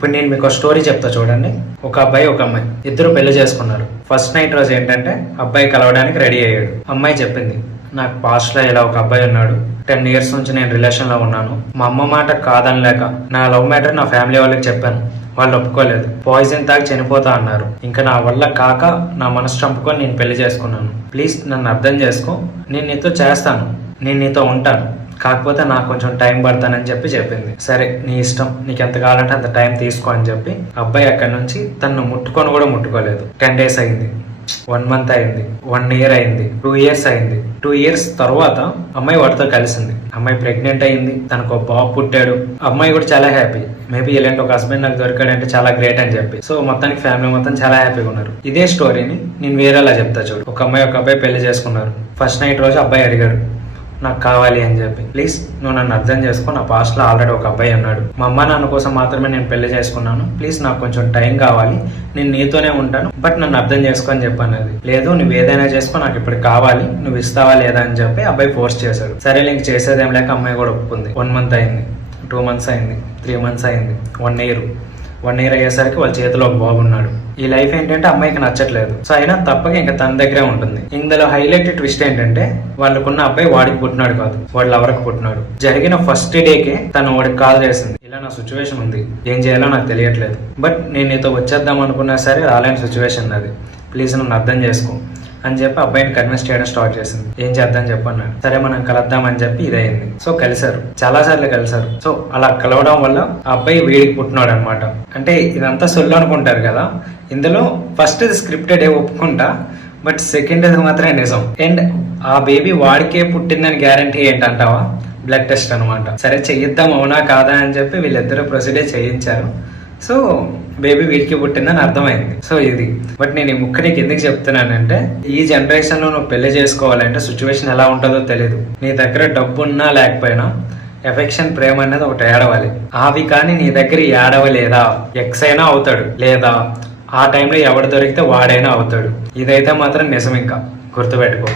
ఇప్పుడు నేను మీకు స్టోరీ చెప్తా చూడండి. ఒక అబ్బాయి ఒక అమ్మాయి ఇద్దరు పెళ్లి చేసుకున్నారు. ఫస్ట్ నైట్ రోజు ఏంటంటే అబ్బాయి కలవడానికి రెడీ అయ్యాడు. అమ్మాయి చెప్పింది, నాకు పాస్ట్ లో ఇలా ఒక అబ్బాయి ఉన్నాడు, 10 years నుంచి నేను రిలేషన్ లో ఉన్నాను. మా అమ్మ మాట కాదనలేక నా లవ్ మ్యాటర్ నా ఫ్యామిలీ వాళ్ళకి చెప్పాను. వాళ్ళు ఒప్పుకోలేదు. పాయిజన్ తాగి చనిపోతా అన్నారు. ఇంకా నా వల్ల కాక నా మనసు చంపుకొని నేను పెళ్లి చేసుకున్నాను. ప్లీజ్ నన్ను అర్థం చేసుకో, నేను నీతో చేస్తాను, నేను నీతో ఉంటాను, కాకపోతే నాకు కొంచెం టైం పడతానని చెప్పింది. సరే నీ ఇష్టం, నీకు ఎంత కావాలంటే అంత టైం తీసుకో అని చెప్పి అబ్బాయి అక్కడి నుంచి తను ముట్టుకొని కూడా ముట్టుకోలేదు. 10 days అయింది, 1 month అయింది, 1 year అయింది, 2 years అయింది. 2 years తర్వాత అమ్మాయి వాడితో కలిసింది. అమ్మాయి ప్రెగ్నెంట్ అయింది, తనకు ఒక బాబు పుట్టాడు. అమ్మాయి కూడా చాలా హ్యాపీ. మేబీ ఇలాంటి ఒక హస్బెండ్ నాకు దొరికాడు అంటే చాలా గ్రేట్ అని చెప్పి. సో మొత్తానికి ఫ్యామిలీ మొత్తం చాలా హ్యాపీగా ఉన్నారు. ఇదే స్టోరీని నేను వేరేలా చెప్తా చూడు. ఒక అమ్మాయి ఒక అబ్బాయి పెళ్లి చేసుకున్నారు. ఫస్ట్ నైట్ రోజు అబ్బాయి అడిగాడు, నాకు కావాలి అని చెప్పి. ప్లీజ్ నువ్వు నన్ను అర్థం చేసుకో, నా పాస్ట్ లో ఆల్రెడీ ఒక అబ్బాయి అన్నాడు, మా అమ్మ నాన్న కోసం మాత్రమే నేను పెళ్లి చేసుకున్నాను, ప్లీజ్ నాకు కొంచెం టైం కావాలి, నేను నీతోనే ఉంటాను, బట్ నన్ను అర్థం చేసుకో అని చెప్పాను. అది లేదు, నువ్వు ఏదైనా చేసుకో, నాకు ఇప్పుడు కావాలి, నువ్వు ఇస్తావా లేదా అని చెప్పి అబ్బాయి ఫోర్స్ చేశాడు. సరే ఇంక చేసేదేం లేక అమ్మాయి కూడా ఒప్పుకుంది. 1 month అయింది, 2 months అయింది, 3 months అయింది, 1 year. 1 year అయ్యేసరికి వాళ్ళ చేతిలో ఒక బాబు ఉన్నాడు. ఈ లైఫ్ ఏంటంటే అమ్మాయికి నచ్చట్లేదు. సో అయినా తప్పక ఇంకా తన దగ్గరే ఉంటుంది. ఇందులో హైలైట్ ట్విస్ట్ ఏంటంటే వాళ్ళకున్న అబ్బాయి వాడికి పుట్టినాడు కాదు, వాళ్ళు ఎవరికి పుట్టినాడు. జరిగిన ఫస్ట్ డేకే తను వాడికి కాల్ చేసింది, ఇలా నా సిచ్యువేషన్ ఉంది, ఏం చేయాలో నాకు తెలియట్లేదు, బట్ నేను నీతో వచ్చేద్దాం అనుకున్నా సరే రాలేని సిచ్యువేషన్ అది, ప్లీజ్ నన్ను అర్థం చేసుకో అని చెప్పి అబ్బాయిని కన్విన్స్ చేయడం స్టార్ట్ చేసింది. ఏం చేద్దాం చెప్పన్నాడు. సరే మనం కలుద్దాం అని చెప్పి ఇదైంది. సో కలిశారు, చాలా సార్లు కలిశారు. సో అలా కలవడం వల్ల ఆ అబ్బాయి వీడికి పుట్టినాడు అనమాట. అంటే ఇదంతా సొల్లు అనుకుంటారు కదా, ఇందులో ఫస్ట్ ఇది స్క్రిప్టెడ్ ఒప్పుకుంటా, బట్ సెకండ్ ఇది మాత్రమే నిజం. అండ్ ఆ బేబీ వాడికే పుట్టిందని గ్యారంటీ ఏంటంటావా? బ్లడ్ టెస్ట్ అనమాట. సరే చెయ్యిద్దాం అవునా కాదా అని చెప్పి వీళ్ళిద్దరూ ప్రొసీడర్ చేయించారు. సో బేబీ వీడికి పుట్టిందని అర్థమైంది. సో ఇది బట్ నేను ఈ ముక్క నీకు ఎందుకు చెప్తున్నానంటే, ఈ జనరేషన్ లో నువ్వు పెళ్లి చేసుకోవాలంటే సిచ్యువేషన్ ఎలా ఉంటుందో తెలియదు. నీ దగ్గర డబ్బు ఉన్నా లేకపోయినా ఎఫెక్షన్, ప్రేమ అనేది ఒకటి ఏడవాలి. అవి కానీ నీ దగ్గర ఏడవలేదా, ఎక్స్ అయినా అవుతాడు, లేదా ఆ టైంలో ఎవడు దొరికితే వాడైనా అవుతాడు. ఇదైతే మాత్రం నిజం, ఇంకా గుర్తుపెట్టుకో.